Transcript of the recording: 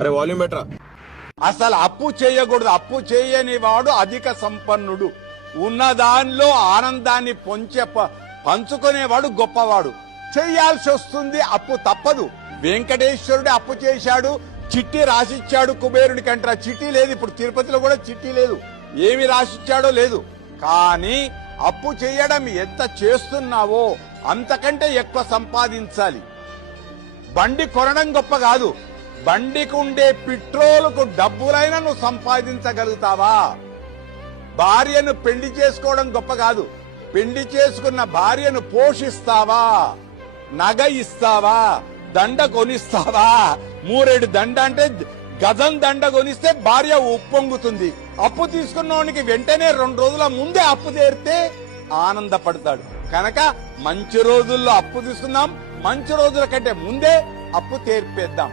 అరే వాల్యూమ్ బెటరా. అసలు అప్పు చేయకూడదు. అప్పు చేయని వాడు అధిక సంపన్నుడు. ఉన్న దానిలో ఆనందాన్ని పంచుకునేవాడు గొప్పవాడు. చెయ్యాల్సి వస్తుంది, అప్పు తప్పదు. వెంకటేశ్వరుడు అప్పు చేశాడు, చిట్టి రాసిచ్చాడు కుబేరుడికి అంటారా. చిట్టి లేదు, ఇప్పుడు తిరుపతిలో కూడా చిట్టి లేదు, ఏమి రాసిచ్చాడో లేదు. కానీ అప్పు చేయడం ఎంత చేస్తున్నావో అంతకంటే ఎక్కువ సంపాదించాలి. బండి కొనడం గొప్ప కాదు, బండికి ఉండే పెట్రోలుకు డబ్బులైనా నువ్వు సంపాదించగలుగుతావా? భార్యను పెళ్లి చేసుకోవడం గొప్ప కాదు, పెళ్లి చేసుకున్న భార్యను పోషిస్తావా? నగ ఇస్తావా? దండ కొనిస్తావా? మూరేడు దండ అంటే గజం దండ కొనిస్తే భార్య ఉప్పొంగుతుంది. అప్పు తీసుకున్నవానికి వెంటనే 2 రోజుల ముందే అప్పు తీరితే ఆనందపడతాడు. కనుక మంచి రోజుల్లో అప్పు తీసుకుందాం, మంచి రోజుల కంటే ముందే అప్పు తీర్పేద్దాం.